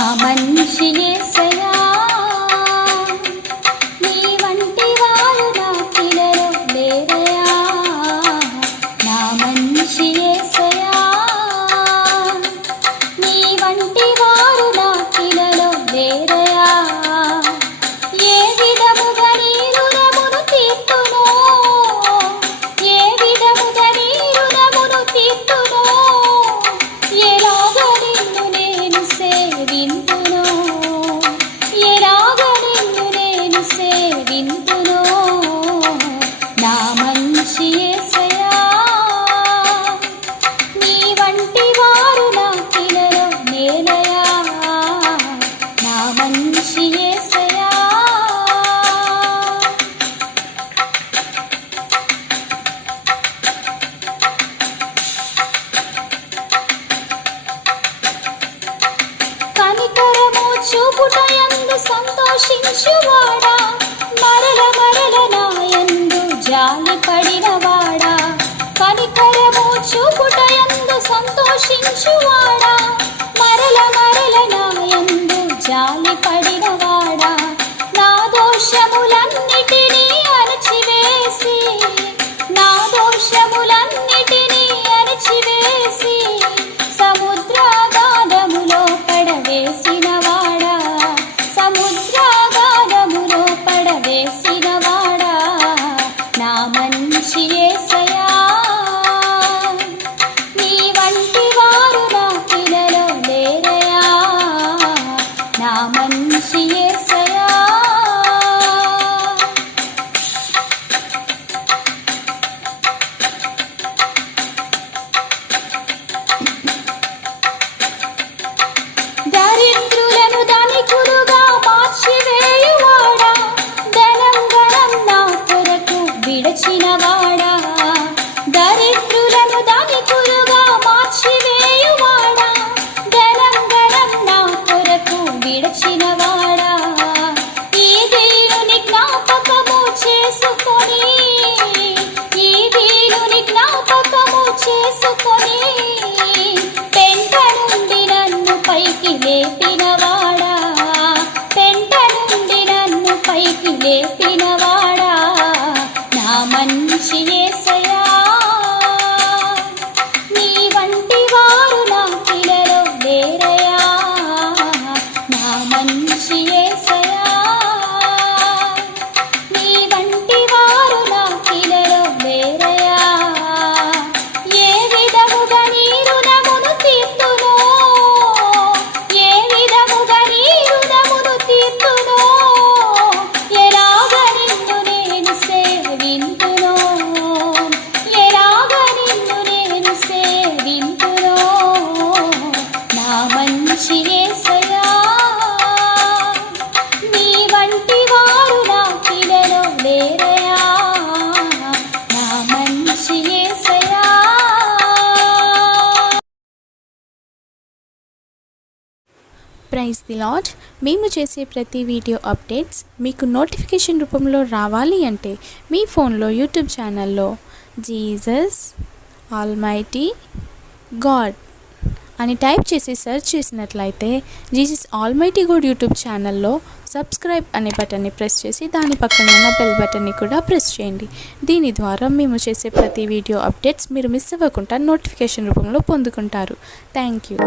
నా మనిషి యేసయ్యా నీ వంటి వారు నాకిలలో లేరయ్యా నా మనిషి యేసయ్యా నీ వంటి వారు నాకిలలో లేరయ్యా ఏ విధముగా నీ రుణమును తీర్తునో ఏ విధముగా నీ రుణమును తీర్తునో ఎలాగ నిన్ను నేను సేవింతునో ఎలాగ నిన్ను నేను సేవింతునో నా మనిషి యేసయ్యా నీ వంటి వారు నాకిలలో లేరయ్యా నా మనిషి యేసయ్యా కనికరము చూపుటయందు సంతోషించువాడా మరల మరల నాయందు జాలి పడినవాడా కనికరము చూపుటయందు సంతోషించువాడా మరల మరల నాయందు జాలి పడినవాడా నా దోషములన్నిటినీ అణచివేసి నా దోషములన్నిటినీ అణచివేసి సముద్రాగాధములో పడవేసినవాడా సముద్రాగాధములో పడవేసినవాడా నా మనిషి యేసయ్యా నీ వంటి వారు నాకిలలో లేరయ్యా నా మనిషి యేసయ్యా దరిద్రులను ధనికులుగా మార్చివేయువాడా ధనం గణం నా కొరకు విడచినవాడా దరిద్రులను ధనికులుగా మార్చివేయువాడా ధనం గణం నా కొరకు విడచినవాడా ఈ దీనుని జ్ఞాపకము చేసుకొని ఈ దీనుని జ్ఞాపకము చేసుకొని పెంట నుండి నన్ను పైకి లేపినవాడా పెంట నుండి నన్ను పైకి లేపినవాడా నా మనిషి యేసయ్యా నీ వంటి వారు నాకిలలో లేరయ్యా నా మనిషి యేసయ్యా నీ వంటి వారు నాకిలలో లేరయ్యా ఏ విధముగా నీ రుణమును తీర్తునో ఏ విధముగా నీ రుణమును తీర్తునో ఎలాగ నిన్ను నేను సేవింతునో ఎలాగ నిన్ను నేను సేవింతునో నా మనిషి యేసయ్యా నీ వంటి వారు నాకిలలో లేరయ్యా నా మనిషి యేసయ్యా ప్రైజ్ ది లార్డ్. మేము చేసే ప్రతి వీడియో అప్డేట్స్ మీకు నోటిఫికేషన్ రూపంలో రావాలి అంటే మీ ఫోన్లో యూట్యూబ్ ఛానల్లో జీసస్ ఆల్మైటీ గాడ్ అని టైప్ చేసి సెర్చ్ చేసినట్లయితే జీసస్ ఆల్మైటీ గాడ్ యూట్యూబ్ ఛానల్లో సబ్స్క్రైబ్ అనే బటన్ని ప్రెస్ చేసి దాని పక్కన ఉన్న బెల్ బటన్ని కూడా ప్రెస్ చేయండి. దీని ద్వారా మేము చేసే ప్రతి వీడియో అప్డేట్స్ మీరు మిస్ అవ్వకుండా నోటిఫికేషన్ రూపంలో పొందుకుంటారు. Thank you.